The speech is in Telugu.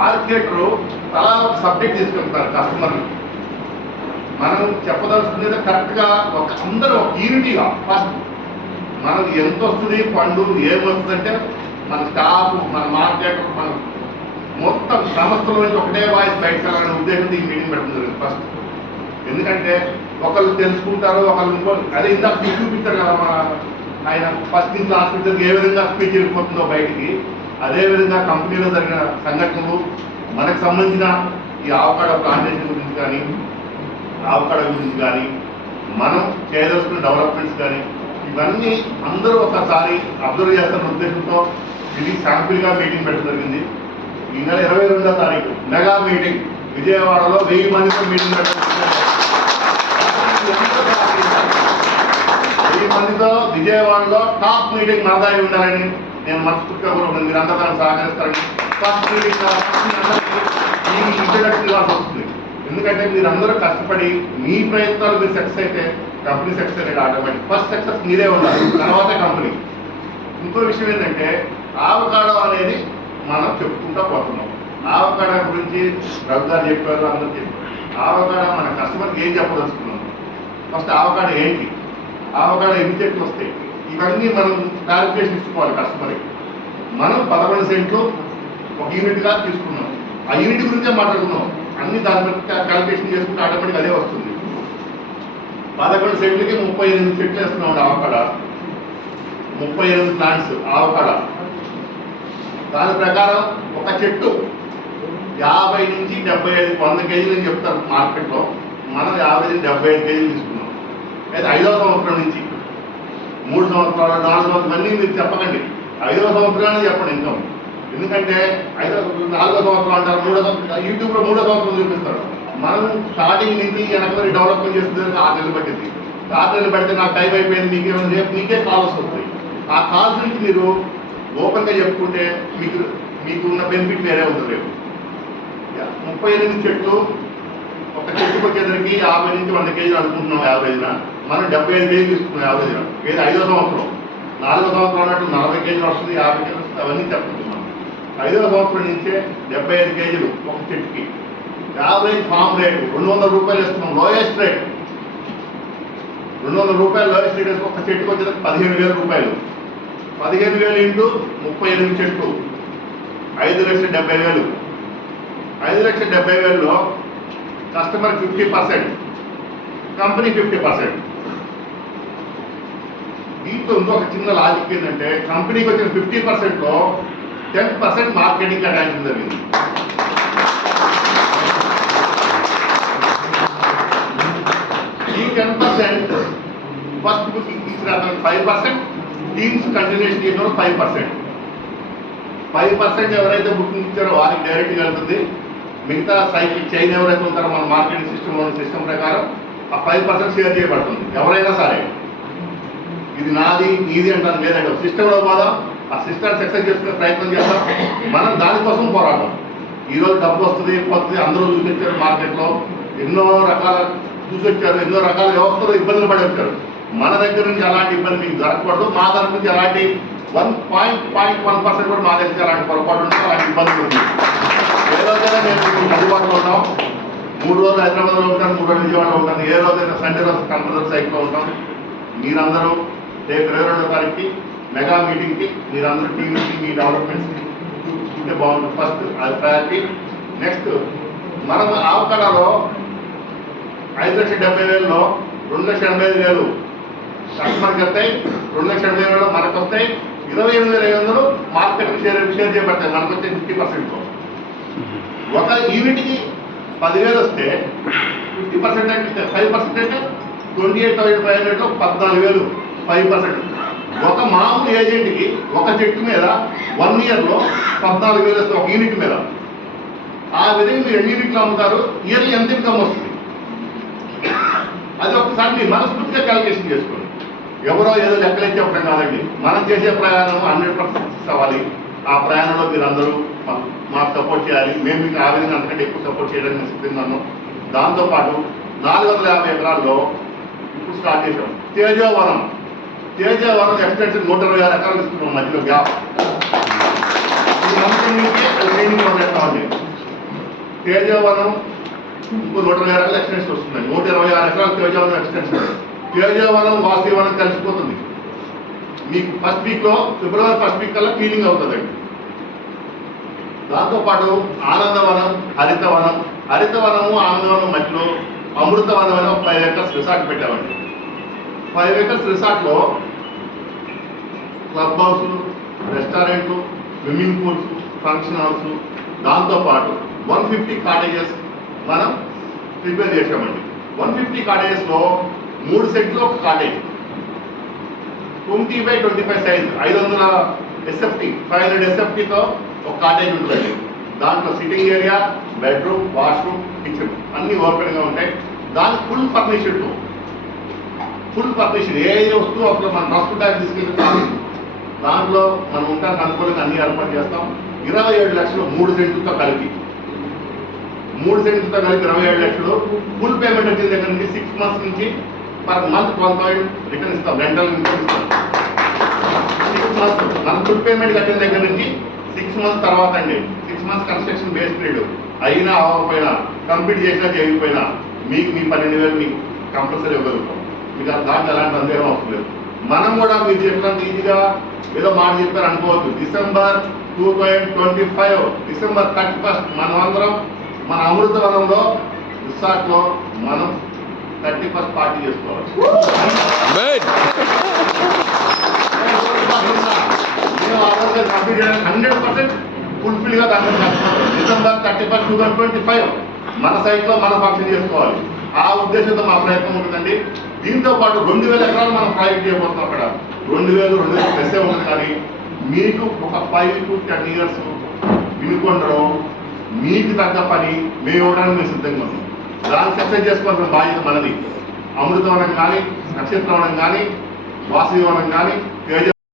మార్కెటరు అలా ఒక సబ్జెక్ట్ తీసుకెళ్తారు కస్టమర్ని. మనం చెప్పదలుచుకునేది కరెక్ట్గా అందరూ ఒక యూనిటీగా ఫస్ట్ మనకు ఎంత వస్తుంది ఫండు ఏమొస్తుందంటే మన స్టాఫ్ మన మార్కెట్ మన మొత్తం సంస్థల నుంచి ఒకటే వాయిస్ బయటకు వెళ్ళాలనే ఉద్దేశంతో ఈ మీటింగ్ పెట్టడం జరిగింది ఫస్ట్. ఎందుకంటే ఒకళ్ళు తెలుసుకుంటారు, ఒకళ్ళు ఇంకో అదే ఇందాక చూపించారు కదా మన ఆయన ఫస్ట్ నుంచి హాస్పిటల్కి ఏ విధంగా స్పీచ్ వెళ్ళిపోతుందో బయటికి, అదేవిధంగా కంపెనీలో జరిగిన సంఘటనలు మనకు సంబంధించిన ఈ ఆవకాడ ప్లాంటేషన్ గురించి కానీ ఆవకాడ గురించి కానీ మనం చేయదలుచుకున్న డెవలప్మెంట్స్ కానీ ఇవన్నీ అందరూ ఒకసారి అబ్జర్వ్ చేస్తున్న ఉద్దేశంతో ఇది శాంపిల్గా మీటింగ్ పెట్టడం జరిగింది. ఈ నెల 22వ తారీఖు మెగా మీటింగ్ విజయవాడలో 1000 మందితో మీటింగ్ పెట్టడం. 1000 మందితో విజయవాడలో టాప్ మీటింగ్ నాదాయి ఉండాలని నేను మనస్ఫూర్తిగా కోరుకుంటున్నాను. మీరు అందరూ దాన్ని సహకరిస్తారని. ఫస్ట్ మీటింగ్ ఈ ఇంట్రడక్షన్ ఇవ్వాల్సి వస్తుంది. ఎందుకంటే మీరు అందరూ కష్టపడి మీ ప్రయత్నాలు మీరు సక్సెస్ అయితే కంపెనీ సక్సెస్ అనేది ఆటోమేటిక్. ఫస్ట్ సక్సెస్ మీరే ఉండాలి, తర్వాత కంపెనీ. ఇంకో విషయం ఏంటంటే ఆవకాడో అనేది మనం చెప్పుకుంటూ పోతున్నాం. ఆవకాడ గురించి రఘు గారు చెప్పారు, అందరూ చెప్పారు. ఆవకాడ మన కస్టమర్కి ఏం చెప్పదలుచుకున్నాం? ఫస్ట్ ఆవకాడ ఏంటి, ఆవకాడ ఎన్ని చెట్లు వస్తాయి, ఇవన్నీ మనం క్లారిఫికేషన్ ఇచ్చుకోవాలి కస్టమర్కి. మనం 11 సెంట్లు ఒక యూనిట్గా తీసుకున్నాం. ఆ యూనిట్ గురించే మాట్లాడుకున్నాం. అన్ని దాని మీద క్యాలిక్యులేషన్ చేసుకుంటే ఆటోమేటిక్ అదే వస్తుంది. 11 సెంట్లకి 38 చెట్లు వేస్తున్నాం ఆవకాడ, 38 ప్లాంట్స్ ఆవకాడ. దాని ప్రకారం ఒక చెట్టు 50 నుంచి 75 100 కేజీలు అని చెప్తారు మార్కెట్లో. మనం 50 నుంచి 75 కేజీలు తీసుకున్నాం. అయితే 5వ సంవత్సరం నుంచి 3 సంవత్సరాలు 4 సంవత్సరాలు అన్నీ మీరు చెప్పకండి, 5వ సంవత్సరాన్ని చెప్పండి ఇన్కమ్. ఎందుకంటే 4వ సంవత్సరం అంటారు, 3వ సంవత్సరం యూట్యూబ్లో 3వ సంవత్సరం చూపిస్తారు. మనం స్టార్టింగ్ నుంచి వెనక డెవలప్మెంట్ చేస్తుంది 6 నెలలు పట్టింది. 6 నెలలు పడితే నాకు టైం అయిపోయింది, మీకేమైనా రేపు మీకే కాల్స్ వస్తాయి. ఆ కాల్స్ నుంచి మీరు ఓపెన్గా చెప్పుకుంటే మీకు ఉన్న బెనిఫిట్ వేరే ఉంటుంది. రేపు 38 చెట్లు ఒక చెట్టుకు వచ్చేసరికి 50 నుంచి 100 కేజీలు అనుకుంటున్నాం యావరేజ్న. మనం 75 కేజీలు తీసుకున్నాం యావరేజ్న. ఏది 5వ సంవత్సరం. 4వ సంవత్సరం అన్నట్టు 40 కేజీలు వస్తుంది, 50 కేజీలు వస్తుంది, అవన్నీ చెప్పుకుంటున్నాం. 5వ సంవత్సరం నుంచే 75 కేజీలు ఒక చెట్టుకి. యావరేజ్ ఫామ్ రేటు 200 రూపాయలు ఇస్తున్నాం, లోయెస్ట్ రేట్ 200 రూపాయలు లోయెస్ట్ రేట్ వేసుకుని ఒక చెట్టుకు వచ్చేసరికి 15,000 రూపాయలు. 15,000 ఇంటూ 38 చెట్లు 5,70,000. 5,70,000లో కస్టమర్ 50%, కంపెనీ 50%. దీంట్లో ఇంకొక చిన్న లాజిక్ ఏంటంటే కంపెనీకి వచ్చిన 50%లో 10% మార్కెటింగ్ కేటాయించడం జరిగింది. ఈ 10% ఫస్ట్ బుకింగ్ ఇచ్చిన 5%, టీమ్స్ కంటిన్యూషన్ చేసిన 5%. 5% ఎవరైతే బుకింగ్ ఇచ్చారో వారికి డైరెక్ట్గా వెళ్తుంది. మిగతా సైకిల్ చైన్ ఎవరైతే ఉంటారో మన మార్కెటింగ్ సిస్టమ్ ప్రకారం ఆ 5% షేర్ చేయబడుతుంది. ఎవరైనా సరే ఇది నాది నీది అంటాను లేదంటే సిస్టంలో పోదాం, ఆ సిస్టమ్ సక్సెస్ చేసుకునే ప్రయత్నం చేస్తాం. మనం దానికోసం పోరాడదాం. ఈరోజు డబ్బు వస్తుంది పోతుంది అందరూ చూసొచ్చారు, మార్కెట్లో ఎన్నో రకాల చూసొచ్చారు, ఎన్నో రకాల వ్యవస్థలు ఇబ్బందులు పడి వచ్చారు. మన దగ్గర నుంచి అలాంటి ఇబ్బంది మీకు జరగకూడదు. మా తరఫు నుంచి అలాంటి 1.1% కూడా మా దగ్గర అలాంటి పొరపాటు ఉంటే అలాంటి ఇబ్బందులు ఉంది. ఏ రోజైనా మేము మీకు అందుబాటులో ఉంటాం. 3 రోజులు హైదరాబాద్లో ఉంటాను, 3 రోజులు విజయవాడలో ఉంటాను. ఏ రోజైనా సండే రోజు కంపల్సరీ సైట్లో ఉంటాం. మీరందరూ రేపు 22వ తారీఖుకి మెగా మీటింగ్కి మీరందరూ టీం నుంచి మీ డెవలప్మెంట్స్కి చూసుకుంటే బాగుంటుంది. ఫస్ట్ అది ప్రయారిటీ. నెక్స్ట్ మనం ఆవకాడలో 5,70,000లో 2,85,000 కస్టమర్కి వస్తాయి, 2,85,000 మనకు వస్తాయి. 28,500 మార్కెట్కి షేర్ చేయబడతాయి. మనకు వచ్చే 50%. ఒక యూనిట్కి 10,000 వస్తే 50% అంటే 5% అంటే 28,500లో 14,000 5%. ఒక మామూలు ఏజెంట్కి ఒక చెట్టు మీద 1 ఇయర్లో 14,000 వస్తుంది ఒక యూనిట్ మీద. ఆ విధంగా మీరు 2 యూనిట్లు అమ్ముతారు, ఇయర్లీ ఎంత ఇన్కమ్ వస్తుంది అది ఒకసారి మీరు మనస్ఫూర్తిగా క్యాలిక్యులేషన్ చేసుకోండి. ఎవరో ఏదో లెక్కలు చెప్పడం కాదండి. మనం చేసే ప్రయాణం 100% సక్సెస్ అవ్వాలి. ఆ ప్రయాణంలో మీరు అందరూ మాకు సపోర్ట్ చేయాలి. మేము మీకు ఆ విధంగా అంతకంటే ఎక్కువ సపోర్ట్ చేయడానికి మేము సిద్ధంగా ఉన్నాం. దాంతోపాటు 450 ఎకరాల్లో ఇప్పుడు స్టార్ట్ చేసాం తేజవనం ఎక్స్టెన్షన్ 126 ఎకరాలు ఇస్తున్నాం. మధ్యలో గ్యాప్ ఈ మంత్రికి ట్రైనింగ్ మొదలెడతామండి. తేజవనం ఇంకో 120 ఎకరాలు ఎక్స్టెన్షన్ వస్తుంది, 126 ఎకరాలు తేజవనం ఎక్స్టెన్షన్. తేజవనం వాసీవనం కలిసిపోతుంది. మీకు ఫస్ట్ వీక్లో ఫిబ్రవరి ఫస్ట్ వీక్ కల్లా క్లీనింగ్ అవుతుందండి. దాంతోపాటు ఆనందవనం, హరితవనం, హరితవనము ఆనందవనం మధ్యలో అమృతవనం అని ఒక 5 ఏకర్స్ రిసార్ట్ పెట్టామండి. 5 ఏకర్స్ రిసార్ట్లో క్లబ్ హౌస్లు, రెస్టారెంట్లు, స్విమ్మింగ్ పూల్స్, ఫంక్షన్ హాల్స్, దాంతోపాటు 150 కాటేజెస్ మనం ప్రిపేర్ చేసామండి. 150 కాటేజెస్లో 3 సెట్లు ఒక కాటేజ్, 20x25 సైజ్, 500 SFT, 500 SFTతో ఒక కాటేజ్ ఉంటుందండి. దాంట్లో sitting area, bedroom, washroom, kitchen అన్నీ ఓపెన్గా ఉంటాయి. దానికి ఫుల్ ఫర్నిష్డ్, ఏ వస్తువు అప్పుడు మన ట్రస్ట్ ట్యాక్స్ తీసుకెళ్తాం. దాంట్లో మనం ఉంటానికి అనుకూలంగా అన్ని ఏర్పాటు చేస్తాం. 27 లక్షలు 3 సెంట్లతో కలిపి 27 లక్షలు ఫుల్ పేమెంట్ వచ్చిన దగ్గర నుంచి 6 మంత్స్ నుంచి పర్ మంత్ 12,000 రిటర్న్ ఇస్తాం, రెంటల్ ఇన్కమ్ ఇస్తాం. 6 మంత్స్ మన ఫుల్ పేమెంట్ కట్టిన దగ్గర నుంచి 6 మంత్స్ తర్వాత అండి, 6 మంత్స్ కన్స్ట్రక్షన్ బేస్ పీరియడ్ అయినా అవ్వకపోయినా, కంప్లీట్ చేసినా చేయకపోయినా మీకు మీ 12,000 మీకు కంపల్సరీ ఇవ్వగలుగుతాం. మీకు దాంట్లో ఎలాంటి సందేహం అవసరం లేదు. మనం కూడా మీరు చెప్పినంత ఈజీగా ఏదో మాట చెప్పారు అనుకోవద్దు. డిసెంబర్ 2025 డిసెంబర్ 31 మనం అందరం మన అమృతవనంలో రిసార్ట్లో మనం 31 పార్టీ చేసుకోవాలి. మేము ఆధార్ కంప్లీట్ చేయడానికి 100% ఫుల్ఫిల్గా దాన్ని డిసెంబర్ 31, 2025 మన సైట్లో మన ఫంక్షన్ చేసుకోవాలి. ఆ ఉద్దేశంతో మా ప్రయత్నం ఉంటుందండి. దీంతో పాటు 2,000 ఎకరాలు మనం ప్రాజెక్ట్ చేయబోతున్నాం. అక్కడ 2,000 ప్లస్ ఉంటుంది. కానీ మీకు ఒక 5 to 10 years వినుకొండలో మీకు తగ్గ పని మేము ఇవ్వడానికి మేము సిద్ధంగా ఉన్నాం. దాన్ని సక్సెస్ చేసుకోవాల్సిన బాధ్యత మనది. అమృతవనం కానీ, నక్షత్రవనం కానీ, వాసీవనం కానీ, తేజ